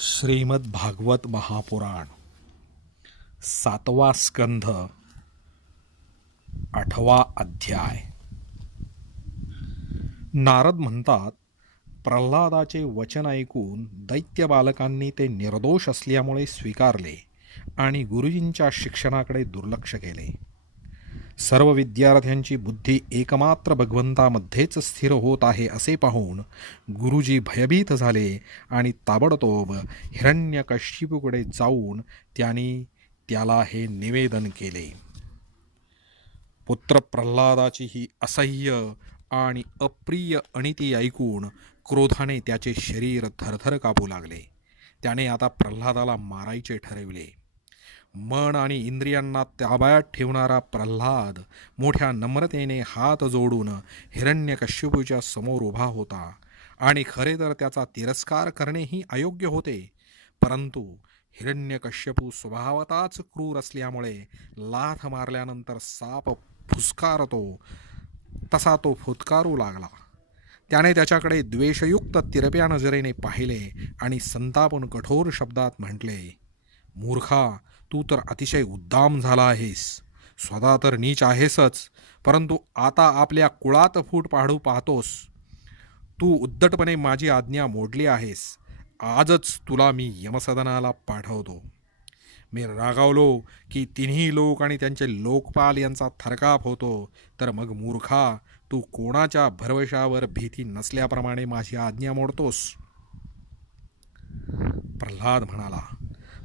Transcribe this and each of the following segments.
श्रीमद भागवत महापुराण 7वा स्कंध 8वा अध्याय. नारद म्हणतात, प्रल्हादाचे वचन ऐकून दैत्य बालकांनी ते निर्दोष असल्यामुळे स्वीकारले आणि गुरुजींच्या शिक्षणाकडे दुर्लक्ष केले. सर्व विद्यार्थ्यांची बुद्धी एकमात्र भगवंतामध्येच स्थिर होत आहे असे पाहून गुरुजी भयभीत झाले आणि ताबडतोब हिरण्यकशिपूकडे जाऊन त्यांनी त्याला हे निवेदन केले. पुत्र प्रल्हादाची ही असह्य आणि अप्रिय अनिती ऐकून क्रोधाने त्याचे शरीर थरथर कापू लागले. त्याने आता प्रल्हादाला मारायचे ठरविले. मन आणि इंद्रियांना ताब्यात ठेवणारा प्रल्हाद मोठ्या नम्रतेने हात जोडून हिरण्यकश्यपूच्या समोर उभा होता आणि खरे तर त्याचा तिरस्कार करणेही अयोग्य होते, परंतु हिरण्यकश्यपू स्वभावताच क्रूर असल्यामुळे लाथ मारल्यानंतर साप फुसकारतो तसा तो फुत्कारू लागला. त्याने त्याच्याकडे द्वेषयुक्त तिरप्या नजरेने पाहिले आणि संतापून कठोर शब्दात म्हटले, मूर्खा, तू तर अतिशय उद्दाम झाला आहेस. स्वतः तर नीच आहेसच, परंतु आता आपल्या कुळात फूट पाडू पाहतोस. तू उद्धटपणे माझी आज्ञा मोडली आहेस. आजच तुला मी यमसदनाला पाठवतो. मी रागावलो की तिन्ही लोक आणि त्यांचे लोकपाल यांचा थरकाप होतो, तर मग मूर्खा, तू कोणाच्या भरवशावर भीती नसल्याप्रमाणे माझी आज्ञा मोडतोस. प्रल्हाद म्हणाला,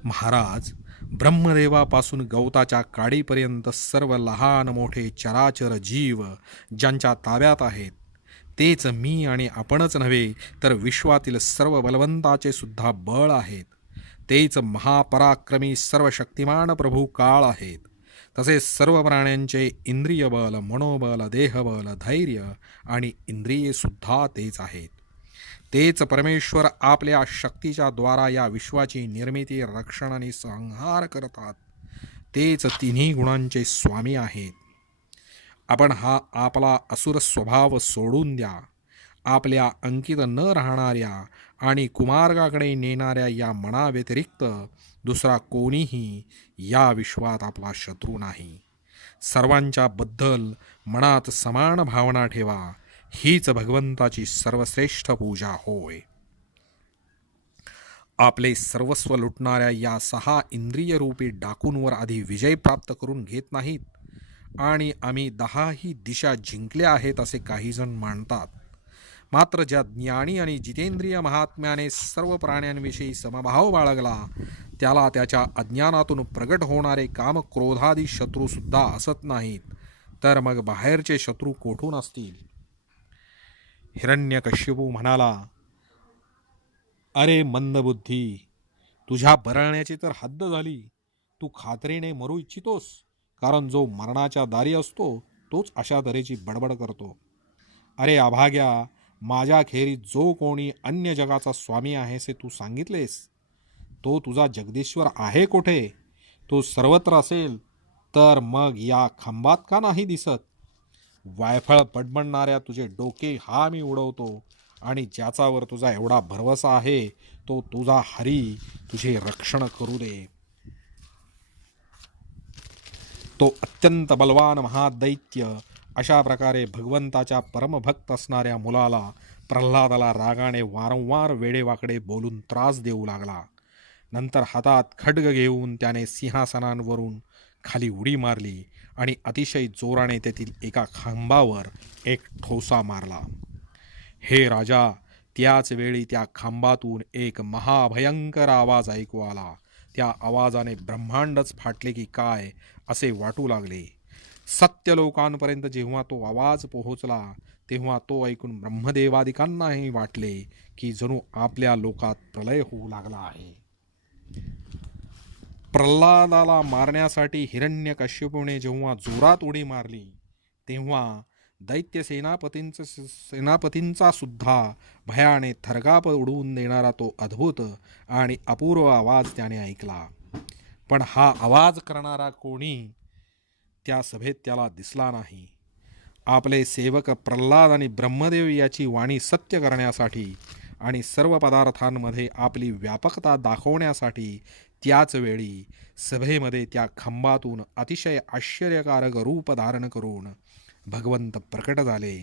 महाराज, ब्रह्मदेवापासून गवताच्या काडीपर्यंत सर्व लहान मोठे चराचर जीव ज्यांच्या ताब्यात आहेत, तेच मी आणि आपणच नव्हे तर विश्वातील सर्व बलवंताचे सुद्धा बळ आहेत. तेच महापराक्रमी सर्वशक्तिमान प्रभू काळ आहेत. तसेच सर्व प्राण्यांचे इंद्रिय बल, मनोबल, देहबल, धैर्य आणि इंद्रियेसुद्धा तेच आहेत. तेच परमेश्वर आपल्या शक्तीच्या द्वारा या विश्वाची निर्मिती, रक्षण आणि संहार करतात. तेच तिन्ही गुणांचे स्वामी आहेत. आपण हा आपला असुर स्वभाव सोडून द्या. आपल्या अंकित न राहणाऱ्या आणि कुमार्गाकडे नेणाऱ्या या मनाव्यतिरिक्त दुसरा कोणीही या विश्वात आपला शत्रू नाही. सर्वांच्या बद्दल मनात समान भावना ठेवा. हीच भगवंताची सर्वश्रेष्ठ पूजा होय. आपले सर्वस्व लुटणाऱ्या या 6 इंद्रियरूपी डाकूंवर आधी विजय प्राप्त करून घेत नाहीत आणि आम्ही 10ही दिशा जिंकल्या आहेत असे काहीजण मानतात. मात्र ज्या ज्ञानी आणि जितेंद्रिय महात्म्याने सर्व प्राण्यांविषयी समभाव बाळगला, त्याला त्याच्या अज्ञानातून प्रगट होणारे काम क्रोधादी शत्रूसुद्धा असत नाहीत, तर मग बाहेरचे शत्रू कोठून असतील. हिरण्यकश्यपू म्हणाला, अरे मंदबुद्धी, तुझ्या बरळण्याची तर हद्द झाली. तू खात्रीने मरू इच्छितोस, कारण जो मरणाच्या दारी असतो तोच अशा तऱ्हेची बडबड करतो. अरे अभाग्या, माझ्या खेरीत जो कोणी अन्य जगाचा स्वामी आहे असे तू सांगितलेस, तो तुझा जगदीश्वर आहे कोठे? तो सर्वत्र असेल तर मग या खांबात का नाही दिसत? वायफळ बडबडणाऱ्या तुझे डोके हा मी उडवतो, आणि ज्याच्यावर तुझा एवढा भरवसा आहे तो तुझा हरी तुझे रक्षण करू दे. तो अत्यंत बलवान महादैत्य अशा प्रकारे भगवंताच्या परमभक्त असणाऱ्या मुलाला प्रल्हादाला रागाने वारंवार वेडेवाकडे बोलून त्रास देऊ लागला. नंतर हातात खड्ग घेऊन त्याने सिंहासनांवरून खाली उडी मारली आणि अतिशय जोराने तेथील एका खांबावर एक ठोसा मारला. हे राजा, त्याच वेळी त्या खांबातून एक महाभयंकर आवाज ऐकू आला. त्या आवाजाने ब्रह्मांडच फाटले की काय असे वाटू लागले. सत्य लोकांपर्यंत जेव्हा तो आवाज पोहोचला, तेव्हा तो ऐकून ब्रह्मदेवादिकांनाही वाटले की जणू आपल्या लोकात प्रलय होऊ लागला आहे. प्रल्हादाला मारण्यासाठी हिरण्यकश्यपूने जेव्हा जोरात उडी मारली, तेव्हा दैत्य सेनापतींचा सुद्धा भयाने थरकाप उडवून देणारा तो अद्भुत आणि अपूर्व आवाज त्याने ऐकला. पण हा आवाज करणारा कोणी त्या सभेत त्याला दिसला नाही. आपले सेवक प्रल्हाद आणि ब्रह्मदेव याची वाणी सत्य करण्यासाठी आणि सर्व पदार्थांमध्ये आपली व्यापकता दाखवण्यासाठी त्याच वेळी सभेमध्ये त्या खांबातून अतिशय आश्चर्यकारक रूप धारण करून भगवंत प्रकट झाले.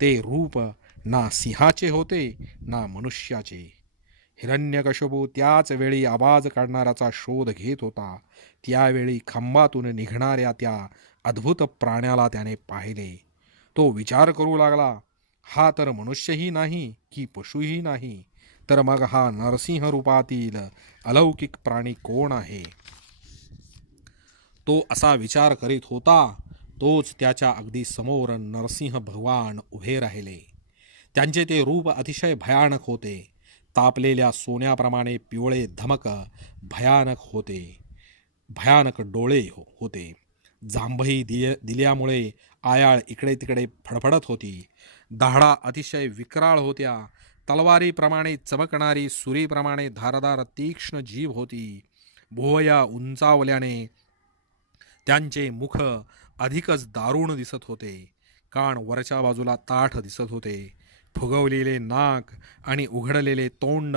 ते रूप ना सिंहाचे होते ना मनुष्याचे. हिरण्यकश्यपू त्याच वेळी आवाज काढणाऱ्याचा शोध घेत होता. त्यावेळी खांबातून निघणाऱ्या त्या अद्भुत प्राण्याला त्याने पाहिले. तो विचार करू लागला, हा तर मनुष्यही नाही की पशुही नाही, तर मग हा नरसिंह रूपातील अलौकिक प्राणी कोण आहे? तो असा विचार करीत होता, तोच त्याच्या अगदी समोर नरसिंह भगवान उभे राहिले. त्यांचे ते रूप अतिशय भयानक होते. तापलेल्या सोन्याप्रमाणे पिवळे धमक भयानक होते. भयानक डोळे होते. जांभई दिल्यामुळे आयाळ इकडे तिकडे फडफडत होती. दाढा अतिशय विक्राळ होत्या. तलवारीप्रमाणे चमकणारी सुरीप्रमाणे धारदार तीक्ष्ण जीभ होती. भुवया उंचावल्याने त्यांचे मुख अधिकच दारुण दिसत होते. कान वरच्या बाजूला ताठ दिसत होते. फुगवलेले नाक आणि उघडलेले तोंड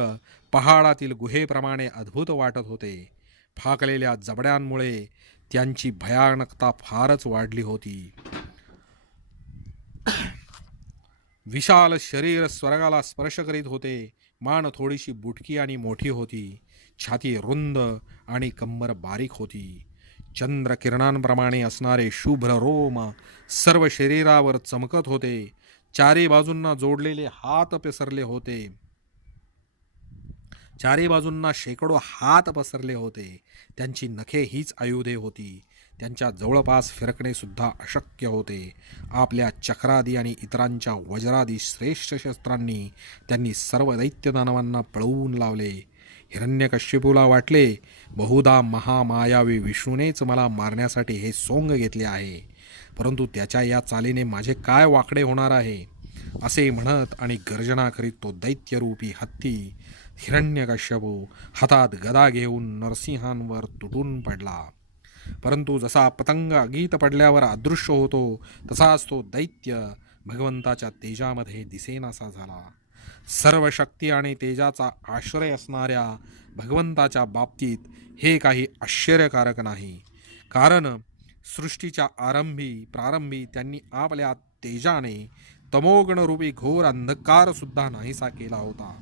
पहाडातील गुहेप्रमाणे अद्भुत वाटत होते. फाकलेल्या जबड्यांमुळे त्यांची भयानकता फारच वाढली होती. विशाल शरीर स्वर्गाला स्पर्श करीत होते. मान थोडीशी बुटकी आणि मोठी होती. छाती रुंद आणि कंबर बारीक होती. चंद्रकिरणांप्रमाणे असणारे शुभ्र रोम सर्व शरीरावर चमकत होते. चारी बाजूंना जोडलेले हात पसरले होते. चारी बाजूंना शेकडो हात पसरले होते. त्यांची नखे हीच आयुधे होती. त्यांच्या जवळपास फिरकणे सुद्धा अशक्य होते. आपल्या चक्रादी आणि इतरांच्या वज्रादी श्रेष्ठ शस्त्रांनी त्यांनी सर्व दैत्यदानवांना पळवून लावले. हिरण्यकश्यपूला वाटले, बहुधा महामायावी विष्णूनेच मला मारण्यासाठी हे सोंग घेतले आहे, परंतु त्याच्या या चालीने माझे काय वाकडे होणार आहे, असे म्हणत आणि गर्जना करीत तो दैत्यरूपी हत्ती हिरण्यकश्यपू हातात गदा घेऊन नरसिंहांवर तुटून पडला. परंतु जसा पतंग आगीत पडल्यावर अदृश्य होतो, तसाच तो दैत्य भगवंताच्या तेजामध्ये दिसेनासा झाला. सर्व शक्ती आणि तेजाचा आश्रय असणाऱ्या भगवंताच्या बाबतीत हे काही आश्चर्यकारक नाही, कारण सृष्टीच्या प्रारंभी त्यांनी आपल्या तेजाने तमोगणरूपी घोर अंधकार सुद्धा नाहीसा केला होता.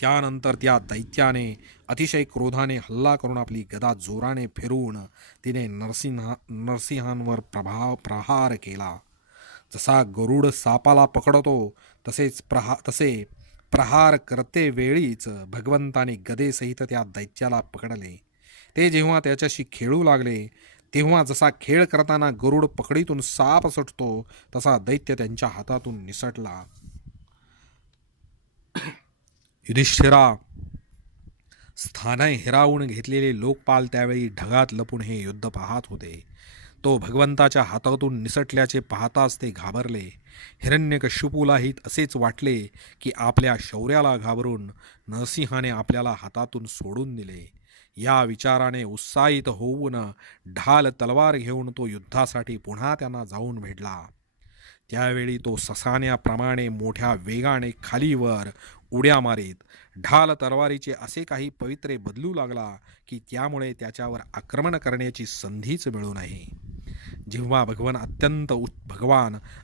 त्यानंतर त्या दैत्याने अतिशय क्रोधाने हल्ला करून आपली गदा जोराने फिरवून तिने नरसिंहांवर प्रहार केला. जसा गरुड सापाला पकडतो तसे प्रहार करते वेळीच भगवंताने गदेसहित त्या दैत्याला पकडले. ते जेव्हा त्याच्याशी खेळू लागले, तेव्हा जसा खेळ करताना गरुड पकडीतून साप सुटतो, तसा दैत्य त्यांच्या हातातून निसटला. युधिष्ठिरा, स्थाने हिरावून घेतलेले लोकपाल त्यावेळी ढगात लपून हे युद्ध पाहत होते. तो भगवंताच्या हातातून निसटल्याचे पाहताच ते घाबरले. हिरण्यकश्यपूलाही असेच वाटले की आपल्या शौर्याला घाबरून नरसिंहाने आपल्याला हातातून सोडून दिले. या विचाराने उत्साहित होऊन ढाल तलवार घेऊन तो युद्धासाठी पुन्हा त्यांना जाऊन भिडला. त्यावेळी तो ससाण्याप्रमाणे मोठ्या वेगाने खालीवर उड्या मारीत ढाल तलवारीचे असे काही पवित्रे बदलू लागला की त्यामुळे त्याच्यावर आक्रमण करण्याची संधीच मिळू नये. जेव्हा भगवान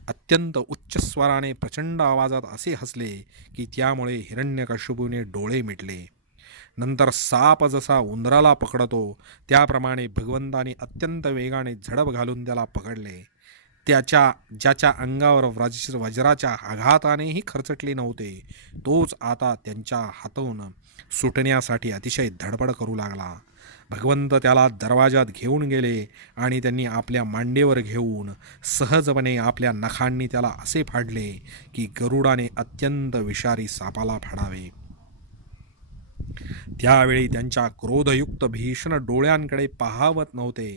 अत्यंत उच्च स्वराने प्रचंड आवाजात असे हसले की त्यामुळे हिरण्यकश्यपूने डोळे मिटले. नंतर साप जसा उंदराला पकडतो त्याप्रमाणे भगवंताने अत्यंत वेगाने झडप घालून त्याला पकडले. ज्याच्या अंगावर वज्राच्या आघातानेही खरचटले नव्हते, तोच आता त्यांच्या हातून सुटण्यासाठी अतिशय धडपड करू लागला. भगवंत त्याला दरवाजात घेऊन गेले आणि त्यांनी आपल्या मांडीवर घेऊन सहजपणे आपल्या नखांनी त्याला असे फाडले की गरुडाने अत्यंत विषारी सापाला फाडावे. त्यावेळी त्यांच्या क्रोधयुक्त भीषण डोळ्यांकडे पाहावत नव्हते.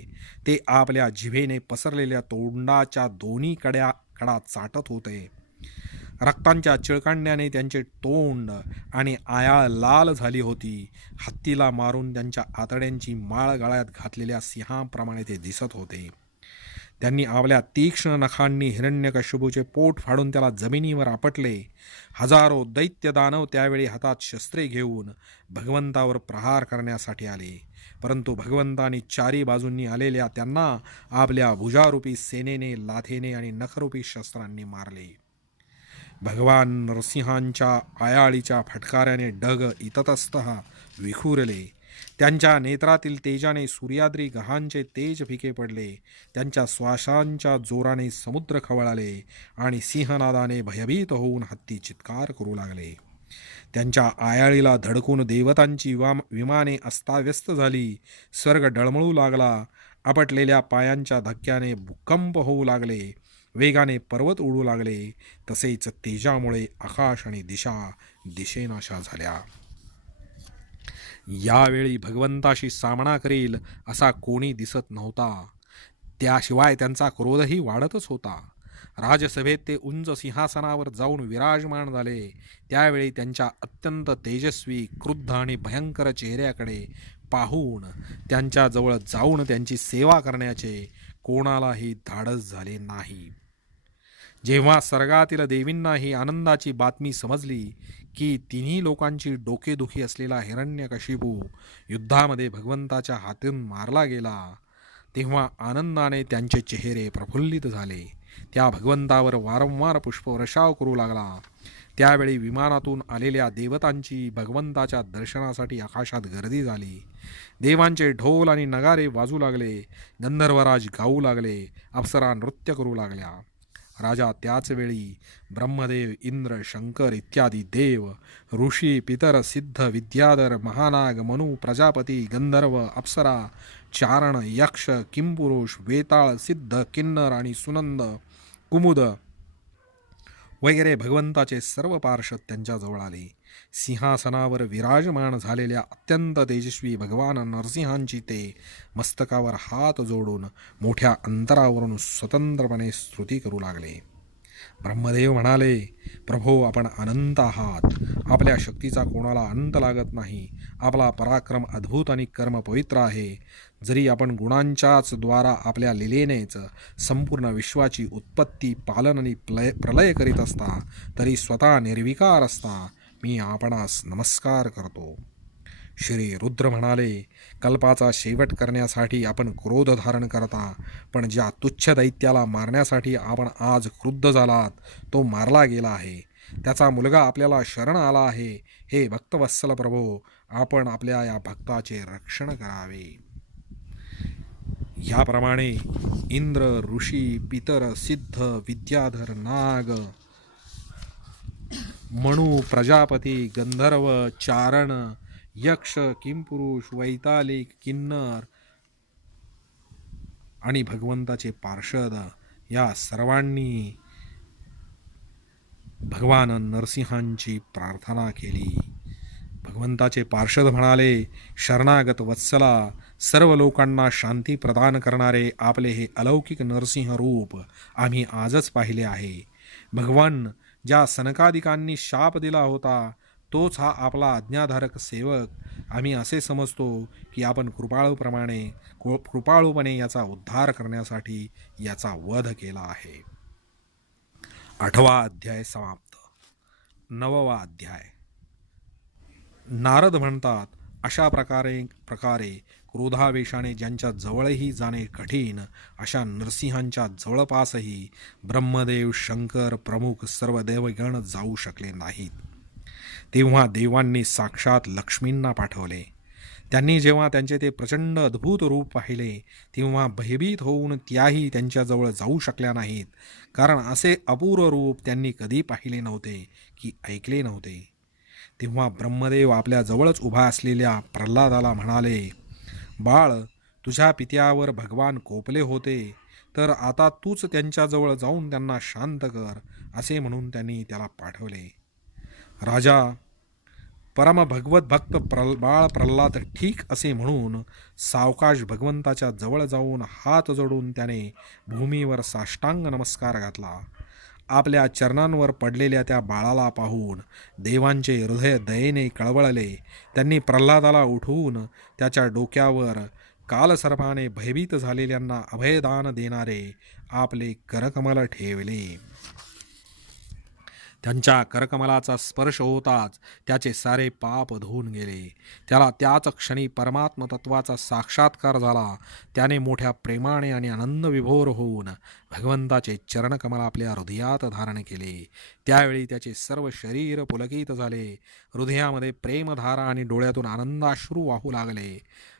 ते आपल्या जिभेने पसरलेल्या तोंडाच्या दोन्ही कडा चाटत होते. रक्तांच्या चिळकांड्याने त्यांचे तोंड आणि आयाळ लाल झाली होती. हत्तीला मारून त्यांच्या आतड्यांची माळ गळ्यात घातलेल्या सिंहाप्रमाणे ते दिसत होते. त्यांनी आपल्या तीक्ष्ण नखांनी हिरण्यकश्यपूचे पोट फाडून त्याला जमिनीवर आपटले. हजारो दैत्य दानव त्यावेळी हातात शस्त्रे घेऊन भगवंतावर प्रहार करण्यासाठी आले. परंतु भगवंतांनी चारी बाजूंनी आलेल्या त्यांना आपल्या भुजारूपी सेनेने, लाथेने आणि नखरूपी शस्त्रांनी मारले. भगवान नरसिंहांच्या आयाळीच्या फटकाऱ्याने ढग इतस्ततः विखुरले. त्यांच्या नेत्रातील तेजाने सूर्याद्री ग्रहांचे तेज फिके पडले. त्यांच्या श्वासांच्या जोराने समुद्र खवळाले आणि सिंहनादाने भयभीत होऊन हत्ती चित्कार करू लागले. त्यांच्या आयाळीला धडकून देवतांची विमाने अस्ताव्यस्त झाली. स्वर्ग डळमळू लागला. आपटलेल्या पायांच्या धक्क्याने भूकंप होऊ लागले. वेगाने पर्वत उडू लागले. तसेच तेजामुळे आकाश आणि दिशा दिशेनाशा झाल्या. यावेळी भगवंताशी सामना करील असा कोणी दिसत नव्हता. त्याशिवाय त्यांचा क्रोधही वाढतच होता. राजसभेत ते उंच सिंहासनावर जाऊन विराजमान झाले. त्यावेळी त्यांच्या अत्यंत तेजस्वी, क्रुद्ध आणि भयंकर चेहऱ्याकडे पाहून त्यांच्याजवळ जाऊन त्यांची सेवा करण्याचे कोणालाही धाडस झाले नाही. जेव्हा स्वर्गातील देवींना ही आनंदाची बातमी समजली की तिन्ही लोकांची डोकेदुखी असलेला हिरण्यकशिपू युद्धामध्ये भगवंताच्या हातून मारला गेला, तेव्हा आनंदाने त्यांचे चेहरे प्रफुल्लित झाले. त्या भगवंतावर वारंवार पुष्पवर्षाव करू लागला. त्यावेळी विमानातून आलेल्या देवतांची भगवंताच्या दर्शनासाठी आकाशात गर्दी झाली. देवांचे ढोल आणि नगारे वाजू लागले. गंधर्वराज गाऊ लागले. अप्सरा नृत्य करू लागल्या. राजा त्याच वेळी ब्रह्मदेव, इंद्र, शंकर इत्यादी देव, ऋषी, पितर, सिद्ध, विद्याधर, महानाग, मनु, प्रजापती, गंधर्व, अप्सरा, चारण, यक्ष, किंपुरुष, वेताळ, सिद्ध, किन्नर आणि सुनंद, कुमुद वगैरे भगवंताचे सर्व पार्षद त्यांच्याजवळ आले. सिंहासनावर विराजमान झालेल्या अत्यंत तेजस्वी भगवान नरसिंहांची ते मस्तकावर हात जोडून मोठ्या अंतरावरून स्वतंत्रपणे स्तुती करू लागले. ब्रह्मदेव म्हणाले, प्रभो, आपण अनंत आहात. आपल्या शक्तीचा कोणाला अंत लागत नाही. आपला पराक्रम अद्भुत आणि कर्म पवित्र आहे. जरी आपण गुणांच्याच द्वारा आपल्या लीलेनेच संपूर्ण विश्वाची उत्पत्ती, पालन आणि प्रलय करीत असता, तरी स्वतः निर्विकार असता मी आपणास नमस्कार करतो. श्री रुद्र म्हणाले, कल्पाचा शेवट करण्यासाठी आपण क्रोध धारण करता, पण ज्या तुच्छ दैत्याला मारण्यासाठी आपण आज क्रुद्ध झालात तो मारला गेला आहे. त्याचा मुलगा आपल्याला शरण आला आहे. हे भक्तवत्सल प्रभो, आपण आपल्या या भक्ताचे रक्षण करावे. याप्रमाणे इंद्र, ऋषी, पितर, सिद्ध, विद्याधर, नाग, मनु, प्रजापती, गंधर्व, चारण, यक्ष, किंपुरुष, वैतालिक, किन्नर आणि भगवंताचे पार्षद या सर्वांनी भगवान नरसिंहांची प्रार्थना केली. भगवंताचे पार्षद म्हणाले, शरणागत वत्सला, सर्व लोकांना शांती प्रदान करणारे आपले हे अलौकिक नरसिंह रूप आम्ही आजच पाहिले आहे. भगवान ज्या सनकादिकांनी शाप दिला होता तोच हा आपला आज्ञाधारक सेवक. आम्ही असे समजतो की आपण कृपाळूपणे याचा उद्धार करण्यासाठी याचा वध केला आहे. 8वा अध्याय समाप्त. 9वा अध्याय. नारद म्हणतात, अशा प्रकारे क्रोधावेशाने ज्यांच्या जवळही जाणे कठीण अशा नरसिंहांच्या जवळपासही ब्रह्मदेव, शंकर प्रमुख सर्व देवगण जाऊ शकले नाहीत. तेव्हा देवांनी साक्षात लक्ष्मींना पाठवले. त्यांनी जेव्हा त्यांचे ते प्रचंड अद्भुत रूप पाहिले तेव्हा भयभीत होऊन त्याही त्यांच्याजवळ जाऊ शकल्या नाहीत, कारण असे अपूर्व रूप त्यांनी कधी पाहिले नव्हते की ऐकले नव्हते. तेव्हा ब्रह्मदेव आपल्या जवळच उभा असलेल्या प्रल्हादाला म्हणाले, बाळ, तुझ्या पित्यावर भगवान कोपले होते, तर आता तूच त्यांच्याजवळ जाऊन त्यांना शांत कर, असे म्हणून त्यांनी त्याला पाठवले. राजा परम भगवत भक्त बाळ प्रल्हाद ठीक असे म्हणून सावकाश भगवंताच्या जवळ जाऊन हात जोडून त्याने भूमीवर साष्टांग नमस्कार घातला. आपल्या चरणांवर पडलेल्या त्या बाळाला पाहून देवांचे हृदय दयेने कळवळले. त्यांनी प्रल्हादाला उठवून त्याच्या डोक्यावर कालसर्पाने भयभीत झालेल्यांना अभयदान देणारे आपले करकमल ठेवले. त्यांच्या करकमलाचा स्पर्श होताच त्याचे सारे पाप धुवून गेले. त्याला त्याच क्षणी परमात्म तत्वाचा साक्षात्कार झाला. त्याने मोठ्या प्रेमाने आणि आनंदविभोर होऊन भगवंताचे चरणकमल आपल्या हृदयात धारण केले. त्यावेळी त्याचे सर्व शरीर पुलकित झाले. हृदयामध्ये प्रेमधारा आणि डोळ्यातून आनंदाश्रू वाहू लागले.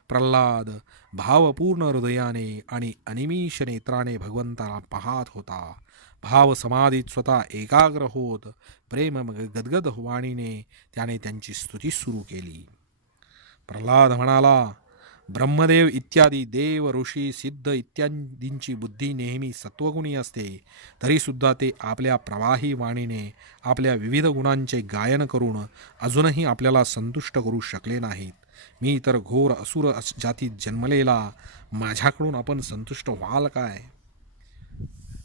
प्रल्हाद भावपूर्ण हृदयाने आणि अनिमिष नेत्राने भगवंताला पाहत होता. भाव समाधीत स्वतः एकाग्र होत प्रेम गदगद वाणीने त्याने त्यांची स्तुती सुरू केली. प्रल्हाद म्हणाला, ब्रह्मदेव इत्यादी देव ऋषी सिद्ध इत्यादींची बुद्धी नेहमी सत्वगुणी असते, तरीसुद्धा ते आपल्या प्रवाही वाणीने आपल्या विविध गुणांचे गायन करून अजूनही आपल्याला संतुष्ट करू शकले नाहीत. मी तर घोर असुर जातीत जन्मलेला, माझ्याकडून आपण संतुष्ट व्हाल काय?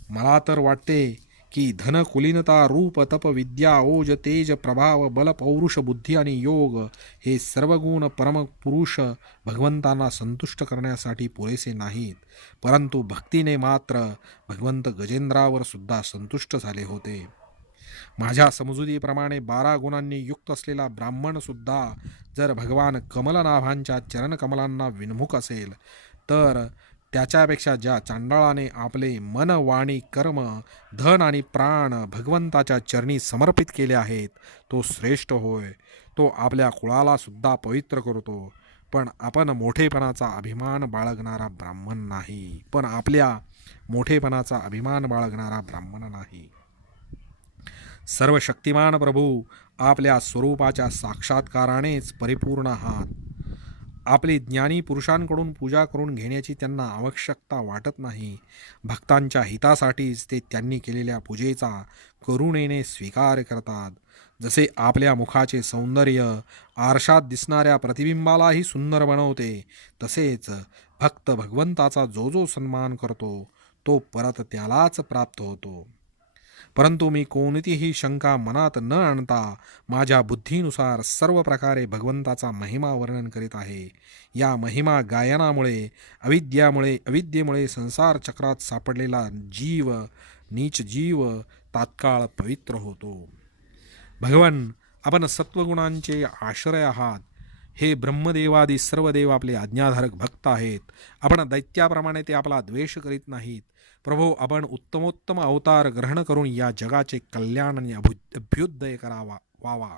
मला तर वाटते की धन कुलीनता रूप तप विद्या ओज तेज प्रभाव बल पौरुष बुद्धी आणि योग हे सर्व गुण परमपुरुष भगवंतांना संतुष्ट करण्यासाठी पुरेसे नाहीत, परंतु भक्तीने मात्र भगवंत गजेंद्रावर सुद्धा संतुष्ट झाले होते. माझ्या समजुतीप्रमाणे 12 गुणांनी युक्त असलेला ब्राह्मण सुद्धा जर भगवान कमलनाभांच्या चरणकमलांना विन्मुख असेल, तर त्याच्यापेक्षा ज्या चांडाळाने आपले मन वाणी कर्म धन आणि प्राण भगवंताच्या चरणी समर्पित केले आहेत, तो श्रेष्ठ होय. तो आपल्या कुळाला सुद्धा पवित्र करतो, पण आपण मोठेपणाचा अभिमान बाळगणारा ब्राह्मण नाही पण आपल्या मोठेपणाचा अभिमान बाळगणारा ब्राह्मण नाही. सर्व शक्तिमान प्रभू आपल्या स्वरूपाच्या साक्षात्कारानेच परिपूर्ण आहात. आपली ज्ञानी पुरुषांकडून पूजा करून घेण्याची त्यांना आवश्यकता वाटत नाही. भक्तांच्या हितासाठीच ते त्यांनी केलेल्या पूजेचा करुणेने स्वीकार करतात. जसे आपल्या मुखाचे सौंदर्य आरशात दिसणाऱ्या प्रतिबिंबालाही सुंदर बनवते, तसेच भक्त भगवंताचा जो जो सन्मान करतो तो परत त्यालाच प्राप्त होतो. परंतु मी कोणतीही शंका मनात न आणता माझ्या बुद्धीनुसार सर्व प्रकारे भगवंताचा महिमा वर्णन करीत आहे. या महिमा गायनामुळे अविद्येमुळे संसार चक्रात सापडलेला जीव नीच जीव तात्काळ पवित्र होतो. भगवन, आपण सत्वगुणांचे आश्रय आहात. हे ब्रह्मदेवादी सर्व देव आपले आज्ञाधारक भक्त आहेत. आपण दैत्याप्रमाणे ते आपला द्वेष करीत नाहीत. प्रभो, आपण उत्तमोत्तम अवतार ग्रहण करून या जगाचे कल्याण आणि अभ्युदय व्हावा,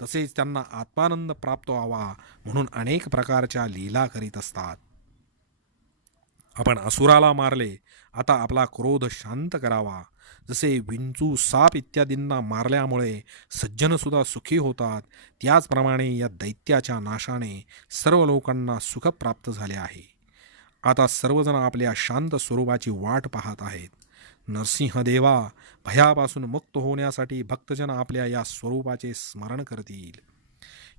तसेच त्यांना आत्मानंद प्राप्त व्हावा म्हणून अनेक प्रकारच्या लीला करीत असतात. आपण असुराला मारले, आता आपला क्रोध शांत करावा. जसे विंचू साप इत्यादींना मारल्यामुळे सज्जनसुद्धा सुखी होतात, त्याचप्रमाणे या दैत्याच्या नाशाने सर्व लोकांना सुख प्राप्त झाले आहे. आता सर्वजण आपल्या शांत स्वरूपाची वाट पाहत आहेत. नरसिंहदेवा, भयापासून मुक्त होण्यासाठी भक्तजन आपल्या या स्वरूपाचे स्मरण करतील.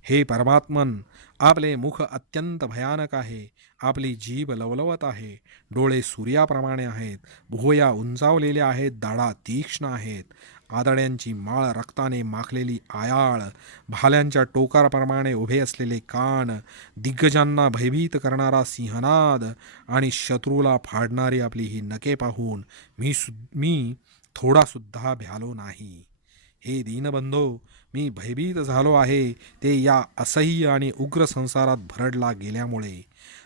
हे परमात्मन, आपले मुख अत्यंत भयानक आहे. आपली जीभ लवलवत आहे. डोळे सूर्याप्रमाणे आहेत. भुवया उंचावलेल्या आहेत. दाढा तीक्ष्ण आहेत. आदड्यांची माळ रक्ताने माखलेली आयाळ, भाल्यांच्या टोकाप्रमाणे उभे असलेले कान, दिग्गजांना भयभीत करणारा सिंहनाद आणि शत्रूला फाडणारी आपली ही नखे पाहून मी थोडासुद्धा भ्यालो नाही. हे दीनबंधो, मी भयभीत झालो आहे ते या असह्य आणि उग्र संसारात भरडला गेल्यामुळे.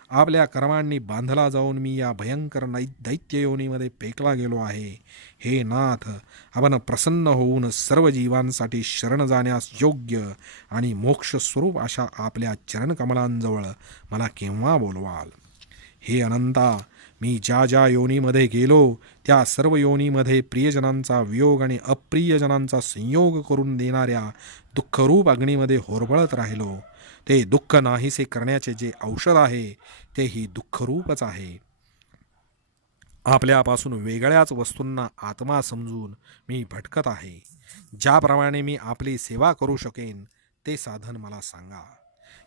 आपल्या कर्मांनी बांधला जाऊन मी या भयंकर दैत्य योनीमध्ये पेकला गेलो आहे. हे नाथ, आपण प्रसन्न होऊन सर्व जीवांसाठी शरण जाण्यास योग्य आणि मोक्षस्वरूप अशा आपल्या चरणकमलांजवळ मला केव्हा बोलवाल? हे अनंता, मी ज्या ज्या योनीमध्ये गेलो त्या सर्व योनीमध्ये प्रियजनांचा वियोग आणि अप्रियजनांचा संयोग करून देणाऱ्या दुःखरूप अग्नीमध्ये होरबळत राहिलो. ते दुःख नाहीसे करण्याचे जे औषध आहे तेही दुःखरूपच आहे. आपल्यापासून वेगळ्याच वस्तूंना आत्मा समजून मी भटकत आहे. ज्याप्रमाणे मी आपली सेवा करू शकेन ते साधन मला सांगा.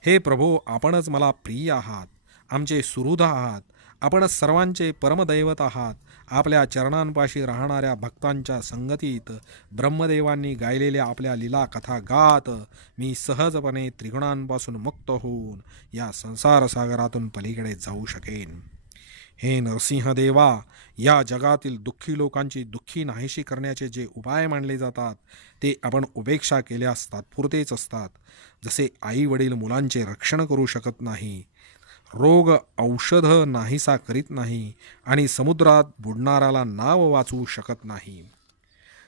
हे प्रभो, आपणच मला प्रिय आहात, आमचे सुहृद आहात. आपण सर्वांचे परमदैवत आहात. आपल्या चरणांपाशी राहणाऱ्या भक्तांच्या संगतीत ब्रह्मदेवांनी गायलेल्या आपल्या लीला कथा गात मी सहजपणे त्रिगुणांपासून मुक्त होऊन या संसार सागरातून पलीकडे जाऊ शकेन. हे नरसिंहदेवा, या जगातील दुःखी लोकांची दुःखी नाहीशी करण्याचे जे उपाय मानले जातात ते आपण उपेक्षा केल्यास तात्पुरतेच असतात. जसे आई वडील मुलांचे रक्षण करू शकत नाही, रोग औषध नाहीसा करीत नाही आणि समुद्रात बुडणाऱ्याला नाव वाचवू शकत नाही.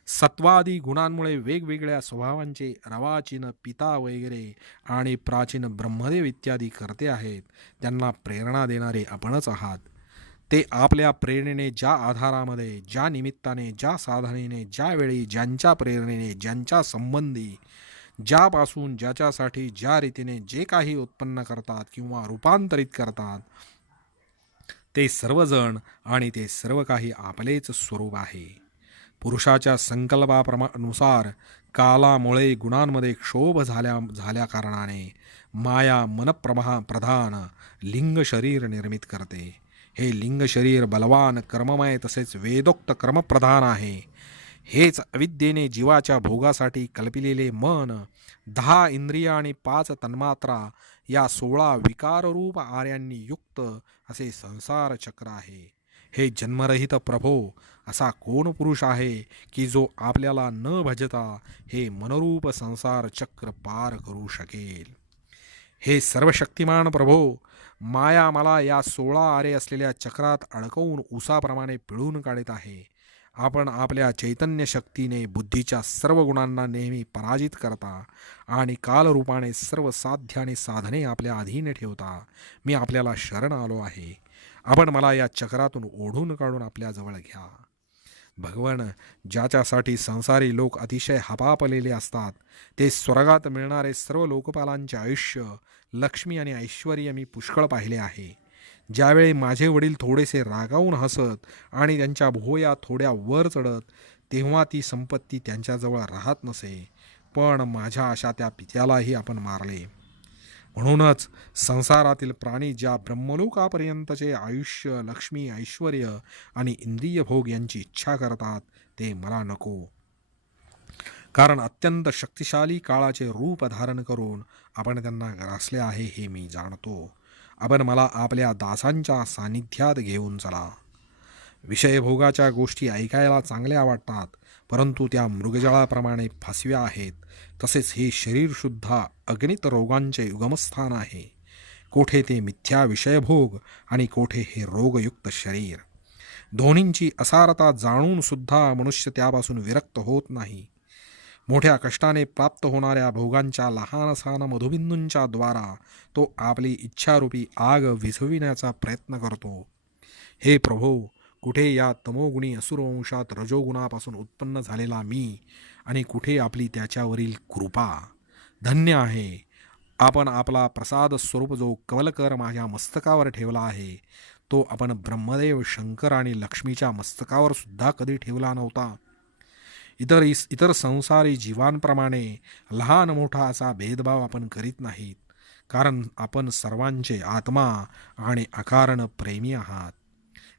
सत्वादी गुणांमुळे वेगवेगळ्या स्वभावांचे रवाचीन पिता वगैरे आणि प्राचीन ब्रह्मदेव इत्यादी करते आहेत, त्यांना प्रेरणा देणारे आपणच आहात. ते आपल्या प्रेरणेने, ज्या आधारामध्ये, ज्या निमित्ताने, ज्या साधनेने, ज्यावेळी, ज्यांच्या प्रेरणेने, ज्यांच्या संबंधी, ज्यापासून, ज्याच्यासाठी, ज्या रीतीने जे काही उत्पन्न करतात किंवा रूपांतरित करतात, ते सर्वजण आणि ते सर्व काही आपलेच स्वरूप आहे. पुरुषाच्या संकल्पानुसार कालामुळे गुणांमध्ये क्षोभ झाल्या कारणाने माया प्रधान लिंग शरीर निर्मित करते. हे लिंग शरीर बलवान, कर्ममय तसेच वेदोक्त कर्मप्रधान आहे. हेच अविद्येने जीवाच्या भोगासाठी कल्पिलेले मन, 10 इंद्रिय आणि 5 तन्मात्रा या 16 विकाररूप आर्यांनी युक्त असे संसार चक्र आहे. हे जन्मरहित प्रभो, असा कोण पुरुष आहे की जो आपल्याला न भजता हे मनरूप संसार चक्र पार करू शकेल. हे सर्वशक्तिमान प्रभो, माया मला या 16 आरे असलेल्या चक्रात अडकवून उसाप्रमाणे पिळून काढत आहे. आपण आपल्या चैतन्य शक्तीने बुद्धीच्या सर्व गुणांना नेहमी पराजित करता आणि कालरूपाने सर्व साध्य आणि साधने आपल्या अधीन ठेवता. मी आपल्याला शरण आलो आहे. आपण मला या चक्रातून ओढून काढून आपल्याजवळ घ्या. भगवन, ज्याच्यासाठी संसारी लोक अतिशय हपापलेले असतात, ते स्वर्गात मिळणारे सर्व लोकपालांचे आयुष्य, लक्ष्मी आणि ऐश्वर मी पुष्कळ पाहिले आहे. ज्यावेळी माझे वडील थोडेसे रागावून हसत आणि त्यांच्या भुवया थोड्या वर चढत, तेव्हा ती संपत्ती त्यांच्याजवळ राहत नसे. पण माझ्या अशा त्या पित्यालाही आपण मारले. म्हणूनच संसारातील प्राणी ज्या ब्रह्मलोकापर्यंतचे आयुष्य, लक्ष्मी, ऐश्वर आणि इंद्रिय भोग यांची इच्छा करतात, ते मला नको. कारण अत्यंत शक्तिशाली काळाचे रूप धारण करून आपण त्यांना ग्रासले आहे हे मी जाणतो. आपण मला आपल्या दासांच्या सानिध्यात घेऊन चला. विषयभोगाच्या गोष्टी ऐकायला चांगल्या वाटतात, परंतु त्या मृगजळाप्रमाणे फसव्या आहेत. तसेच हे शरीरसुद्धा अगणित रोगांचे उगमस्थान आहे. कोठे ते मिथ्या विषयभोग आणि कोठे हे रोगयुक्त शरीर. दोन्हींची असारता जाणूनसुद्धा मनुष्य त्यापासून विरक्त होत नाही. मोठ्या कष्टाने प्राप्त होणाऱ्या भोगांच्या लहानसहान मधुबिंदूंच्या द्वारा तो आपली इच्छारूपी आग विझविण्याचा प्रयत्न करतो. हे प्रभो, कुठे या तमोगुणी असुरवंशात रजोगुणापासून उत्पन्न झालेला मी आणि कुठे आपली त्याच्यावरील कृपा. धन्य आहे आपण आपला प्रसाद स्वरूप जो कवलकर माझ्या मस्तकावर ठेवला आहे, तो आपण ब्रह्मदेव, शंकर आणि लक्ष्मीच्या मस्तकावर सुद्धा कधी ठेवला नव्हता. इतर संसारी जीवांप्रमाणे लहान मोठा असा भेदभाव आपण करीत नाहीत, कारण आपण सर्वांचे आत्मा आणि अकारण प्रेमी आहात.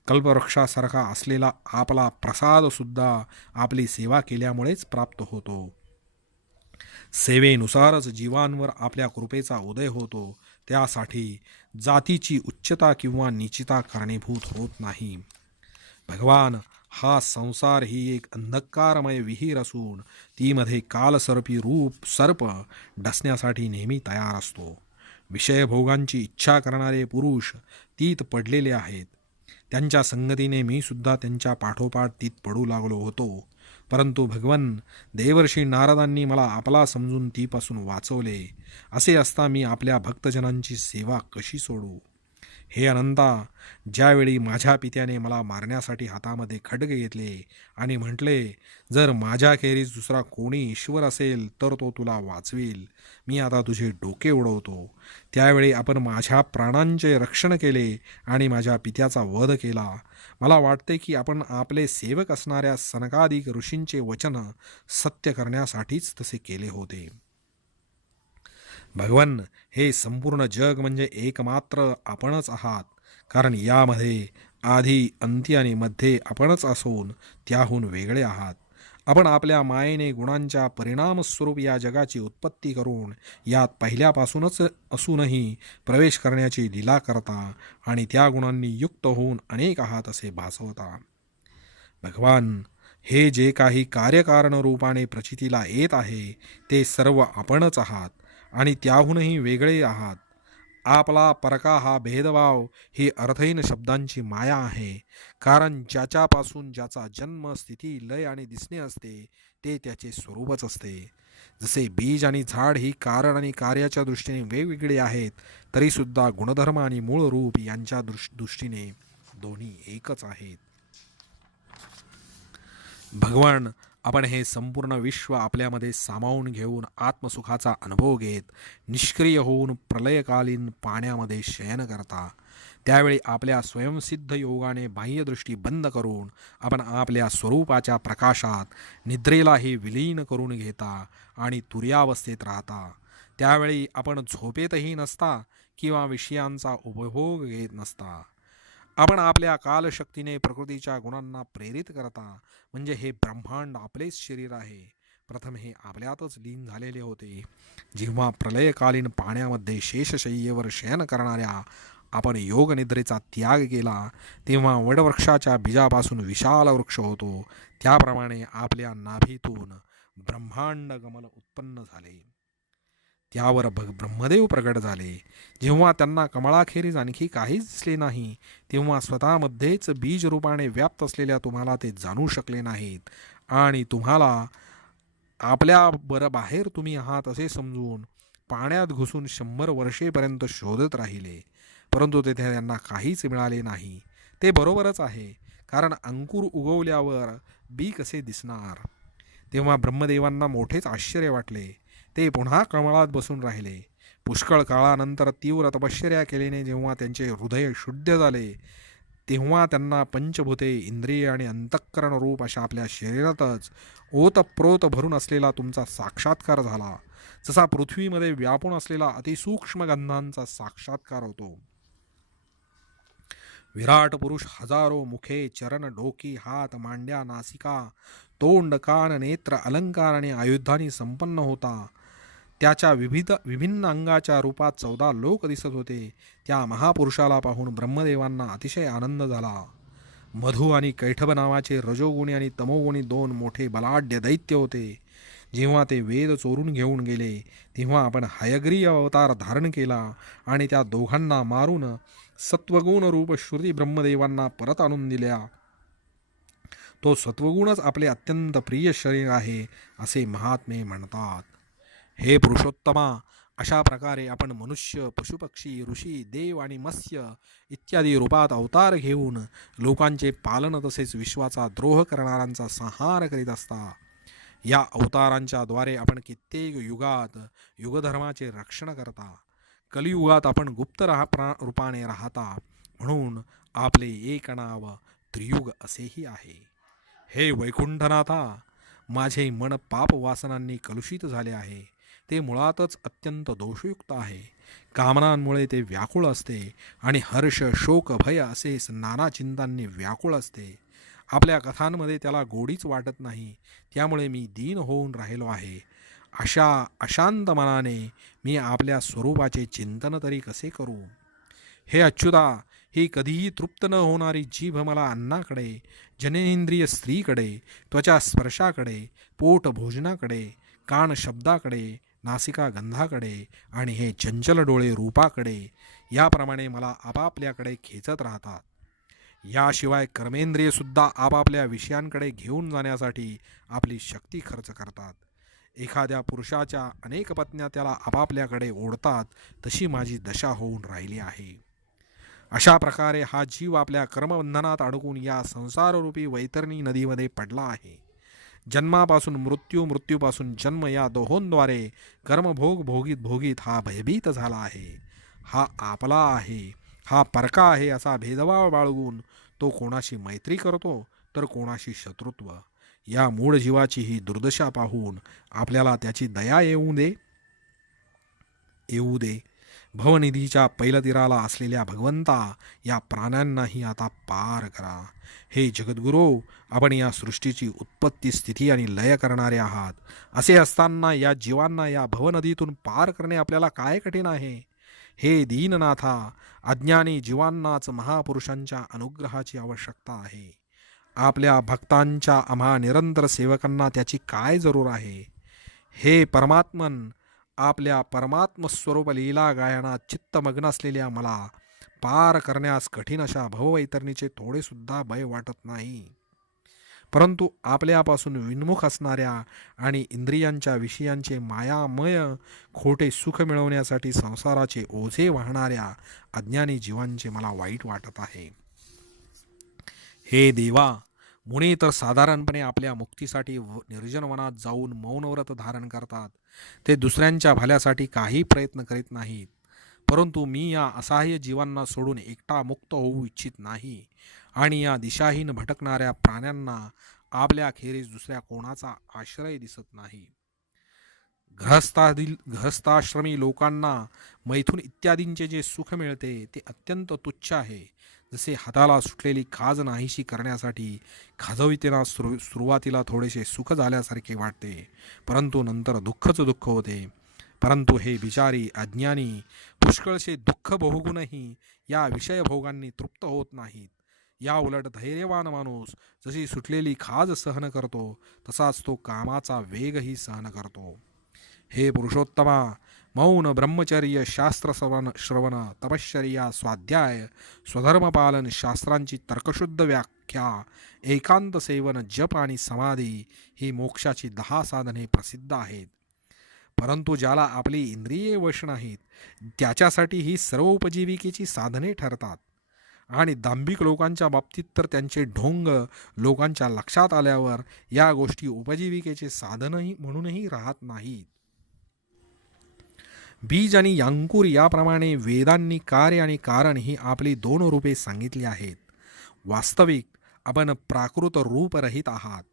कल्पवृक्षासारखा असलेला आपला प्रसादसुद्धा आपली सेवा केल्यामुळेच प्राप्त होतो. सेवेनुसारच जीवांवर आपल्या कृपेचा उदय होतो. त्यासाठी जातीची उच्चता किंवा नीचिता कारणीभूत होत नाही. भगवान, हा संसार ही एक अंधकारमय विहीर असून तीमध्ये कालसर्पी रूप सर्प डसण्यासाठी नेहमी तयार असतो. विषयभोगांची इच्छा करणारे पुरुष तीत पडलेले आहेत. त्यांच्या संगतीने मी सुद्धा त्यांच्या पाठोपाठ तीत पडू लागलो होतो. परंतु भगवन, देवर्षी नारदांनी मला आपला समजून तीपासून वाचवले. असे असता मी आपल्या भक्तजनांची सेवा कशी सोडू? हे अनंता, ज्यावेळी माझ्या पित्याने मला मारण्यासाठी हातामध्ये खड्ग घेतले आणि म्हटले, जर माझ्याखेरीज दुसरा कोणी ईश्वर असेल तर तो तुला वाचवेल, मी आता तुझे डोके उडवतो, त्यावेळी आपण माझ्या प्राणांचे रक्षण केले आणि माझ्या पित्याचा वध केला. मला वाटते की आपण आपले सेवक असणाऱ्या सनकादिक ऋषींचे वचन सत्य करण्यासाठीच तसे केले होते. भगवन, हे संपूर्ण जग म्हणजे एकमात्र आपणच आहात, कारण यामध्ये आधी अंती आणि मध्ये आपणच असून त्याहून वेगळे आहात. आपण आपल्या मायेने गुणांच्या परिणामस्वरूप या जगाची उत्पत्ती करून यात पहिल्यापासूनच असूनही प्रवेश करण्याची लीला करता आणि त्या गुणांनी युक्त होऊन अनेक आहात असे भासवता. भगवान, हे जे काही कार्यकारण रूपाने प्रचितीला येत आहे ते सर्व आपणच आहात आणि त्याहूनही वेगळे आहात. आपला परका हा भेदभाव ही अर्थहीन शब्दांची माया आहे. कारण ज्याच्यापासून ज्याचा जन्म, स्थिती, लय आणि दिसणे असते ते त्याचे स्वरूपच असते. जसे बीज आणि झाड ही कारण आणि कार्याच्या दृष्टीने वेगवेगळी आहेत, तरीसुद्धा गुणधर्म आणि मूळ रूप यांच्या दृष्टीने दोन्ही एकच आहेत. भगवान, आपण हे संपूर्ण विश्व आपल्यामध्ये सामावून घेऊन आत्मसुखाचा अनुभव घेत निष्क्रिय होऊन प्रलयकालीन पाण्यामध्ये शयन करता. त्यावेळी आपल्या स्वयंसिद्ध योगाने बाह्यदृष्टी बंद करून आपण आपल्या स्वरूपाच्या प्रकाशात निद्रेलाही विलीन करून घेता आणि तुर्यावस्थेत राहता. त्यावेळी आपण झोपेतही नसता किंवा विषयांचा उपभोग घेत नसता. आपण आपल्या कालशक्तीने प्रकृतीच्या गुणांना प्रेरित करता. म्हणजे हे ब्रह्मांड आपलेच शरीर आहे. प्रथम हे आपल्यातच लीन झालेले होते. जेव्हा प्रलयकालीन पाण्यामध्ये शेषशय्येवर शयन करणाऱ्या आपण योगनिद्रेचा त्याग केला तेव्हा वडवृक्षाच्या बीजापासून विशाल वृक्ष होतो, त्याप्रमाणे आपल्या नाभीतून ब्रह्मांड गमन उत्पन्न झाले. त्यावर ब्रह्मदेव प्रगट झाले. जेव्हा त्यांना कमळाखेरीज आणखी काहीच दिसले नाही तेव्हा स्वतःमध्येच बीजरूपाने व्याप्त असलेल्या तुम्हाला ते जाणू शकले नाहीत आणि तुम्हाला आपल्या बाहेर तुम्ही आहात असे समजून पाण्यात घुसून 100 वर्षेपर्यंत शोधत राहिले, परंतु तेथे त्यांना काहीच मिळाले नाही. ते बरोबरच आहे, कारण अंकुर उगवल्यावर बी कसे दिसणार. तेव्हा ब्रह्मदेवांना मोठेच आश्चर्य वाटले. ते पुन्हा कमळात बसून राहिले. पुष्कळ काळानंतर तीव्र तपश्चर्या केल्याने जेव्हा त्यांचे हृदय शुद्ध झाले तेव्हा त्यांना पंचभूते, इंद्रिय आणि अंतःकरण रूप अशा आपल्या शरीरातच ओतप्रोत भरून असलेला तुमचा साक्षात्कार झाला. जसा पृथ्वीमध्ये व्यापून असलेला अतिसूक्ष्म गंधांचा साक्षात्कार होतो. विराट पुरुष हजारो मुखे, चरण, डोकी, हात, मांड्या, नासिका, तोंड, कान, नेत्र, अलंकार आणि आयुधांनी संपन्न होता. त्याच्या विभिन्न अंगाच्या रूपात 14 लोक दिसत होते. त्या महापुरुषाला पाहून ब्रह्मदेवांना अतिशय आनंद झाला. मधु आणि कैठब नावाचे रजोगुणी आणि तमोगुणी 2 मोठे बलाढ्य दैत्य होते. जेव्हा ते वेद चोरून घेऊन गेले तेव्हा आपण हयग्रीव अवतार धारण केला आणि त्या दोघांना मारून सत्वगुण रूप श्रुती ब्रह्मदेवांना परत आणून दिल्या. तो सत्वगुणच आपले अत्यंत प्रिय शरीर आहे असे महात्मे म्हणतात. हे पुरुषोत्तमा, अशा प्रकारे आपण मनुष्य, पशुपक्षी, ऋषी, देव आणि मत्स्य इत्यादी रूपात अवतार घेऊन लोकांचे पालन तसेच विश्वाचा द्रोह करणाऱ्यांचा संहार करीत असता. या अवतारांच्या द्वारे आपण कित्येक युगात युगधर्माचे रक्षण करता. कलियुगात आपण गुप्त रूपाने राहता, म्हणून आपले एक नाव त्रियुग असेही आहे. हे वैकुंठनाथा, माझे मन पाप वासनांनी कलुषित झाले आहे. ते मुळातच अत्यंत दोषयुक्त आहे. कामनांमुळे ते व्याकुळ असते आणि हर्ष, शोक, भय असे नाना चिंतांनी व्याकुळ असते. आपल्या कथांमध्ये त्याला गोडीच वाटत नाही. त्यामुळे मी दीन होऊन राहिलो आहे. अशा अशांत मनाने मी आपल्या स्वरूपाचे चिंतन तरी कसे करू. हे अच्युता, ही कधीही तृप्त न होणारी जीभ मला अन्नाकडे, जननेंद्रिय स्त्रीकडे, त्वचा स्पर्शाकडे, पोट भोजनाकडे, कान शब्दाकडे, नासिका गंधाकडे आणि हे चंचल डोळे रूपाकडे याप्रमाणे मला आपापल्याकडे खेचत राहतात. याशिवाय कर्मेंद्रियसुद्धा आपापल्या विषयांकडे घेऊन जाण्यासाठी आपली शक्ती खर्च करतात. एखाद्या पुरुषाच्या अनेक पत्न्या त्याला आपापल्याकडे ओढतात, तशी माझी दशा होऊन राहिली आहे. अशा प्रकारे हा जीव आपल्या कर्मबंधनात अडकून या संसाररूपी वैतरणी नदीमध्ये पडला आहे. जन्मापासून मृत्यू, मृत्यूपासून जन्म या दोहोंद्वारे कर्मभोग भोगीत भोगीत हा भयभीत झाला आहे. हा आपला आहे, हा परका आहे असा भेदभाव बाळगून तो कोणाशी मैत्री करतो तर कोणाशी शत्रुत्व. या मूळ जीवाची ही दुर्दशा पाहून आपल्याला त्याची दया येऊ दे. भवनिधीच्या पैलतीराला असलेल्या भगवंता, या प्राण्यांनाही आता पार करा. हे जगद्गुरो, आपण या सृष्टीची उत्पत्ती, स्थिती आणि लय करणारे आहात. असे असताना या जीवांना या भवनदीतून पार करणे आपल्याला काय कठीण आहे? हे दीननाथा, अज्ञानी जीवांनाच महापुरुषांच्या अनुग्रहाची आवश्यकता आहे. आपल्या भक्तांच्या आम्हा निरंतर सेवकांना त्याची काय जरूर आहे? हे परमात्मन, आपल्या परमात्मस्वरूप लीला गायनात चित्तमग्न असलेल्या मला पार करण्यास कठीण अशा भववैतरणीचे थोडेसुद्धा भय वाटत नाही. परंतु आपल्यापासून विन्मुख असणाऱ्या आणि इंद्रियांच्या विषयांचे मायामय खोटे सुख मिळवण्यासाठी संसाराचे ओझे वाहणाऱ्या अज्ञानी जीवांचे मला वाईट वाटत आहे. हे देवा, मुनी तर साधारणपणे आपल्या मुक्तीसाठी निर्जन वनात जाऊन मौनव्रत धारण करतात. ते दुसऱ्यांच्या भल्यासाठी काही प्रयत्न करीत नाहीत. परंतु मी या असहाय्य जीवांना सोडून एकटा मुक्त होऊ इच्छित नाही आणि या दिशाहीन भटकणाऱ्या प्राण्यांना आपल्याखेरीज दुसऱ्या कोणाचा आश्रय दिसत नाही. गृहस्थाश्रमी लोकांना मैथुन इत्यादींचे जे सुख मिळते ते अत्यंत तुच्छ आहे. जसे हाताला सुटलेली खाज नाहीशी करण्यासाठी खाजवितेना सुरुवातीला थोडेसे सुख झाल्यासारखे वाटते, परंतु नंतर दुःखच दुःख होते. परंतु हे बिचारी अज्ञानी पुष्कळसे दुःख भोगूनही या विषयभोगांनी तृप्त होत नाहीत. या उलट धैर्यवान माणूस जशी सुटलेली खाज सहन करतो, तसाच तो कामाचा वेगही सहन करतो. हे पुरुषोत्तमा, मौन, ब्रह्मचर्य, शास्त्र श्रवण, तपश्चर्या, स्वाध्याय, स्वधर्मपालन, शास्त्रांची तर्कशुद्ध व्याख्या, एकांत सेवन, जप आणि समाधी ही मोक्षाची 10 साधने प्रसिद्ध आहेत. परंतु ज्याला आपली इंद्रिये वश नाहीत, त्याच्यासाठी ही सर्व उपजीविकेची साधने ठरतात. आणि दांभिक लोकांच्या बाबतीत तर त्यांचे ढोंग लोकांच्या लक्षात आल्यावर या गोष्टी उपजीविकेचे साधनही म्हणूनही राहत नाहीत. बीज आणि अंकुर याप्रमाणे वेदांनी कार्य आणि कारण ही आपली 2 रूपे सांगितली आहेत. वास्तविक आपण प्राकृत रूपरहित आहात,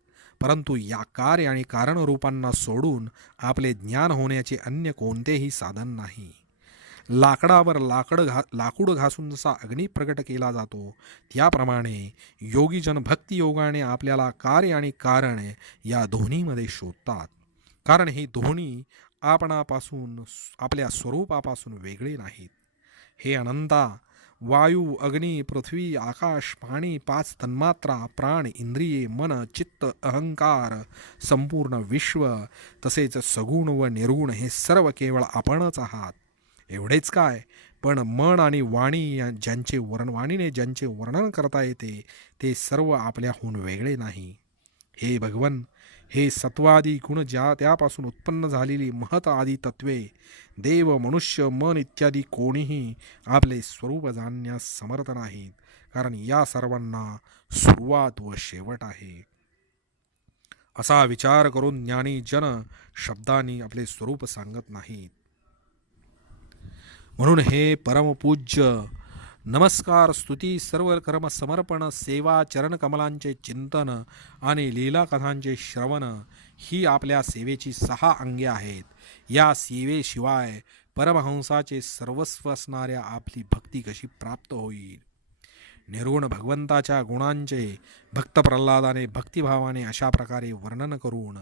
परंतु या कार्य आणि कारण रूपांना सोडून आपले ज्ञान होण्याचे अन्य कोणतेही साधन नाही. लाकडावर लाकूड घासून जसा अग्नी प्रकट केला जातो, त्याप्रमाणे योगीजन भक्तियोगाने आपल्याला कार्य आणि कारण या दोन्हीमध्ये शोधतात. कारण ही दोन्ही आपणापासून, आपल्या स्वरूपापासून वेगळे नाहीत. हे अनंता, वायू, अग्नी, पृथ्वी, आकाश, पाणी, 5 तन्मात्रा, प्राण, इंद्रिये, मन, चित्त, अहंकार, संपूर्ण विश्व, तसेच सगुण व निर्गुण हे सर्व केवळ आपणच आहात. एवढेच काय, पण मन आणि वाणीने ज्यांचे वर्णन करता येते ते सर्व आपल्याहून वेगळे नाही. हे भगवन, हे सत्वादी गुण त्यापासून उत्पन्न झालेली महत आदी तत्वे, देव, मनुष्य, मन इत्यादी कोणीही आपले स्वरूप जाणण्यास समर्थ नाहीत, कारण या सर्वांना सुरुवात व शेवट आहे. असा विचार करून ज्ञानी जन शब्दांनी आपले स्वरूप सांगत नाहीत. म्हणून हे परमपूज्य, नमस्कार, स्तुती, सर्व कर्म समर्पण, सेवा, चरणकमलांचे चिंतन आणि लीलाकथांचे श्रवण ही आपल्या सेवेची 6 अंगे आहेत. या सेवेशिवाय परमहंसाचे सर्वस्व असणाऱ्या आपली भक्ती कशी प्राप्त होईल? निर्गुण भगवंताच्या गुणांचे भक्त प्रल्हादाने भक्तिभावाने अशा प्रकारे वर्णन करून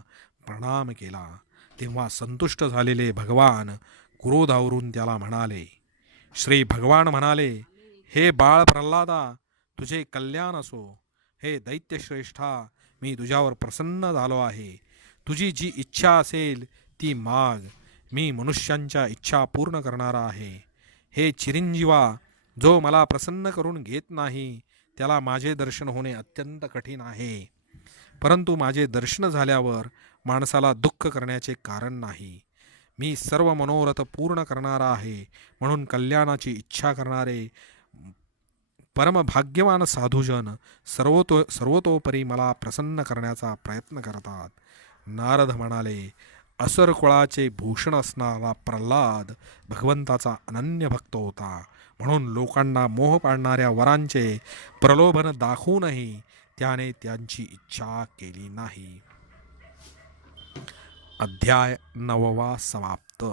प्रणाम केला. तेव्हा संतुष्ट झालेले भगवान क्रोधावरून त्याला म्हणाले. श्री भगवान म्हणाले, हे बाळ प्रल्हादा, तुझे कल्याण असो. हे दैत्यश्रेष्ठा, मी तुझ्यावर प्रसन्न झालो आहे. तुझी जी इच्छा असेल ती माग. मी मनुष्यांच्या इच्छा पूर्ण करणारा आहे. हे चिरंजीवा, जो मला प्रसन्न करून घेत नाही त्याला माझे दर्शन होणे अत्यंत कठीण आहे. परंतु माझे दर्शन झाल्यावर माणसाला दुःख करण्याचे कारण नाही. मी सर्व मनोरथ पूर्ण करणारा आहे, म्हणून कल्याणाची इच्छा करणारे परमभाग्यवान साधुजन सर्वतोपरी मला प्रसन्न करण्याचा प्रयत्न करतात. नारद म्हणाले, असुर कुळाचे भूषण असणारा प्रल्हाद भगवंताचा अनन्य भक्त होता. म्हणून लोकांना मोह पाडणाऱ्या वरांचे प्रलोभन दाखवूनही त्याने त्यांची इच्छा केली नाही. अध्याय 9 समाप्त.